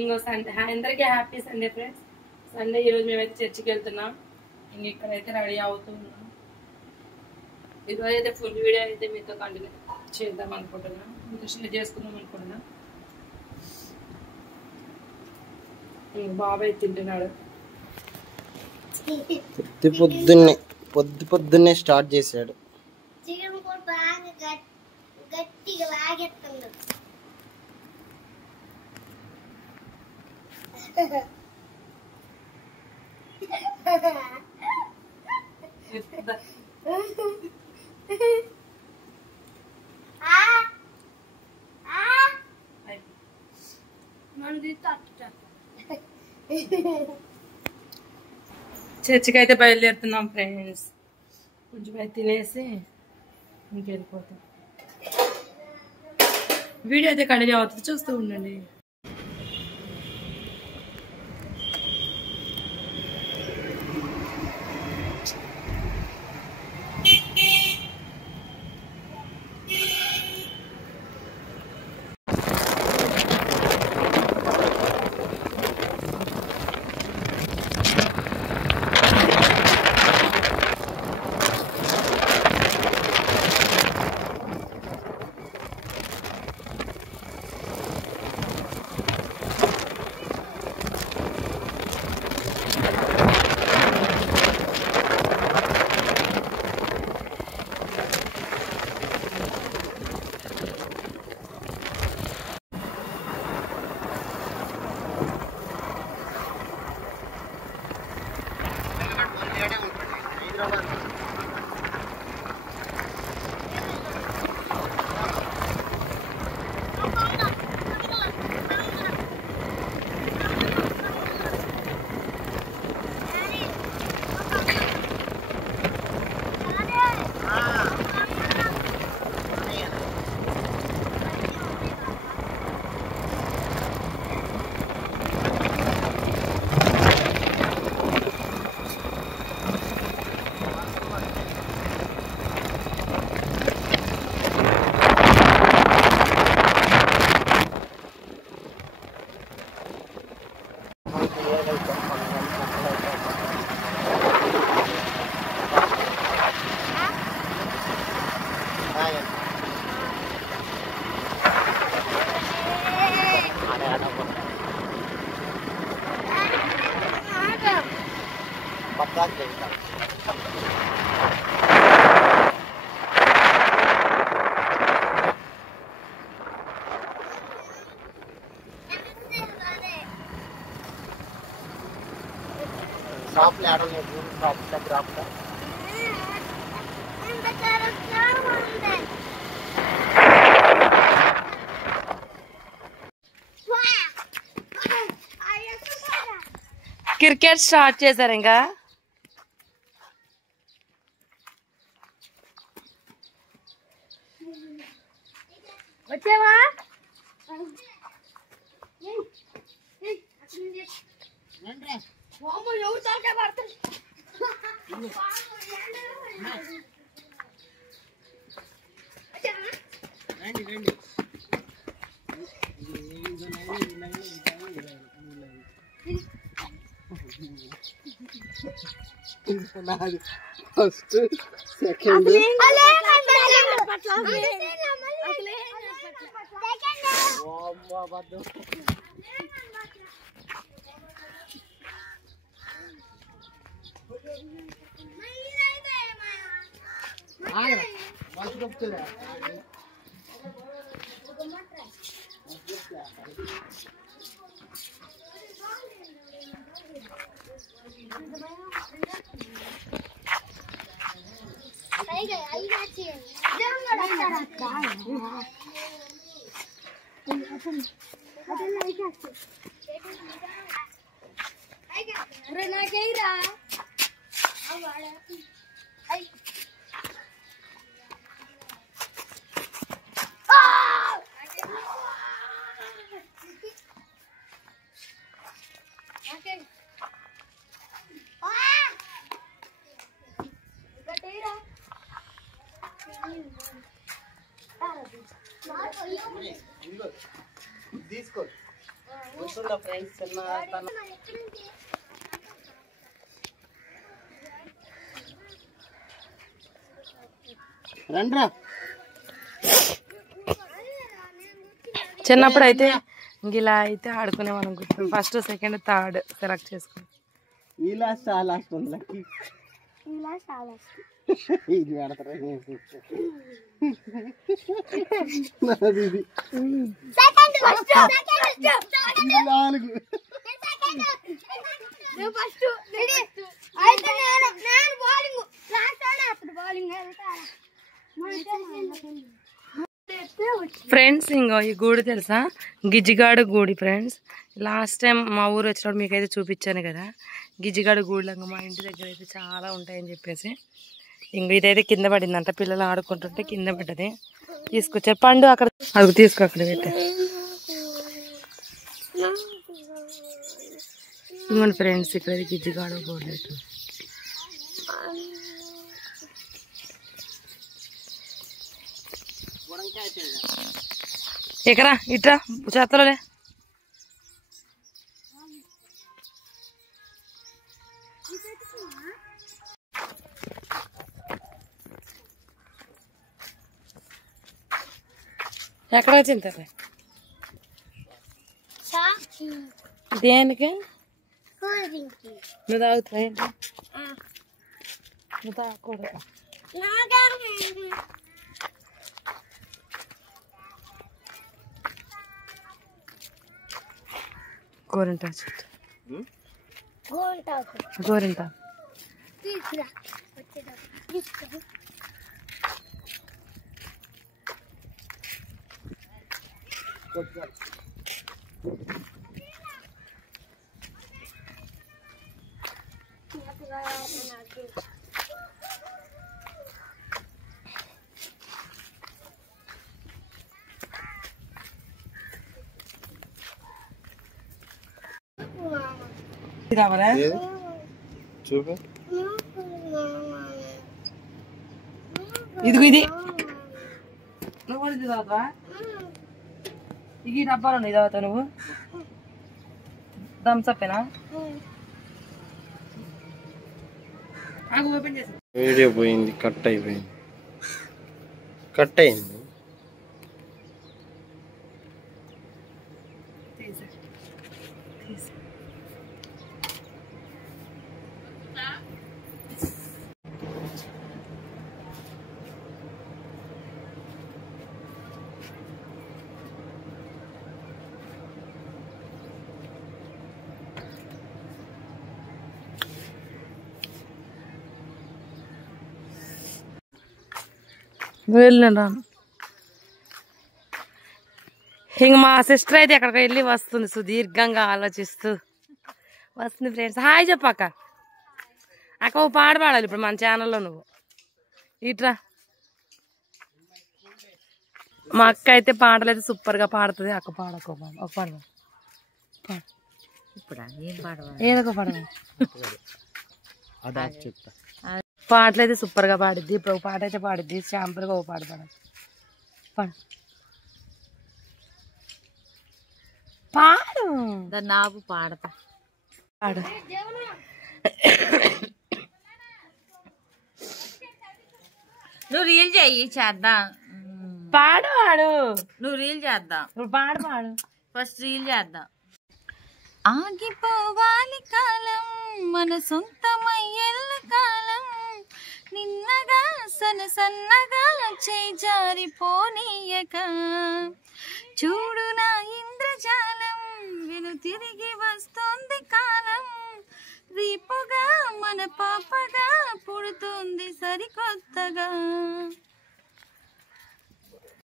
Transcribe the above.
ఇంకో సండే అందరికీ happy Sunday friends. Sunday ఈరోజు మేమైతే చర్చికి వెళ్తున్నాం. ఇంక ఇక్కడైతే రెడీ అవుతున్నాం. ఈరోజు అయితే ఫుల్ వీడియో అయితే మీతో కంటిన్యూ చేద్దాం అనుకుంటున్నాం, మీతో షేర్ చేసుకుందాం అనుకుంటున్నాం. బాబాయ్ తింటున్నాడు. పొద్దున్నే స్టార్ట్ చేశాడు. గట్టిగా లాగెత్తండు. చర్చికి అయితే బయలుదేరుతున్నాం ఫ్రెండ్స్. కొంచెం అయితే తినేసి ఇంకెళ్ళిపోతాం. వీడియో అయితే కంటిన్యూ అవుతుంది, చూస్తూ ఉండండి. క్రికెట్ స్టార్ట్ చేశారు ఇంకా. వచ్చేవా ఎవరు తాకే పడుతుంది. ఫస్ట్ సెకండ్ నాకేరా తీసుకో ఉందో ఫ్రెండ్స్ రండ్రా. చిన్నప్పుడు అయితే ఇలా అయితే ఆడుకునేవాళ్ళం అనుకుంటున్నాం. ఫస్ట్ సెకండ్ థర్డ్ సెలెక్ట్ చేసుకున్నాం. ఈ లాస్ట్ ఆ లాస్ట్ ఉంది. ఇది పెడతారా ఇది 4 ఫ్రెండ్స్. ఇంకో ఈ గూడు తెలుసా, గిజిగాడు గూడి ఫ్రెండ్స్. లాస్ట్ టైం మా ఊరు వచ్చినప్పుడు మీకైతే చూపించాను కదా, గిజిగాడు గూడులో మా ఇంటి దగ్గర అయితే చాలా ఉంటాయని చెప్పేసి. ఇంక ఇదైతే కింద పడిందంట, పిల్లలు ఆడుకుంటుంటే కింద పడ్డది. తీసుకొచ్చారు పండు, అక్కడ అడుగు తీసుకో, అక్కడ పెట్టా. ఇంకోండి ఫ్రెండ్స్, ఇక్కడ గిజిగాడు గూడు. ఎక్కరా ఇట్రా చేతలోలే. ఎక్కడ వచ్చింది దేనికి? నువ్వు తాగుతావు ఏంటి? నువ్వు తాగకూడదు. గోరింటా చెట్టు, గోరింటా. చూపు ఇదిగో ఇది. నువ్వు కూడా ఇది తాగుతావా? ఇది డబ్బాలు ఉన్నాయి, తాగుతావు నువ్వు? థమ్స్అప్పేనా? ఓపెన్ చేసి వీడియో పోయింది, కట్ అయిపోయింది. కట్ అయింది. వెళ్ళిన ఇంక మా సిస్టర్ అయితే ఎక్కడికి వెళ్ళి వస్తుంది, సుదీర్ఘంగా ఆలోచిస్తూ వస్తుంది ఫ్రెండ్స్. హాయ్ చెప్పాక. అక్క ఓ పాట పాడాలి ఇప్పుడు మన ఛానల్లో. నువ్వు ఇట్రా. మా అక్క అయితే పాటలు అయితే సూపర్గా పాడుతుంది. అక్క పాడక ఒక పాడ, ఏదో ఒక పాడ. పాటలు అయితే సూపర్గా పాడిద్ది. ఇప్పుడు ఒక పాట అయితే పాడిద్ది, శాంపుల్గా ఒక పాట పాడాలి. పాడు నాకు పాడతా. పాడు. నువ్వు రీల్ చెయ్యి, చేద్దాం. పాడు పాడు. నువ్వు రీల్ చేద్దాం. పాడు పాడు. ఫస్ట్ రీల్ చేద్దాం. ఆగిపోవాలి కాలం, మన సొంతమయ్యేళ్ళ కాలం, నిన్నగా సన్నగా చేయి జారిపోనీయక,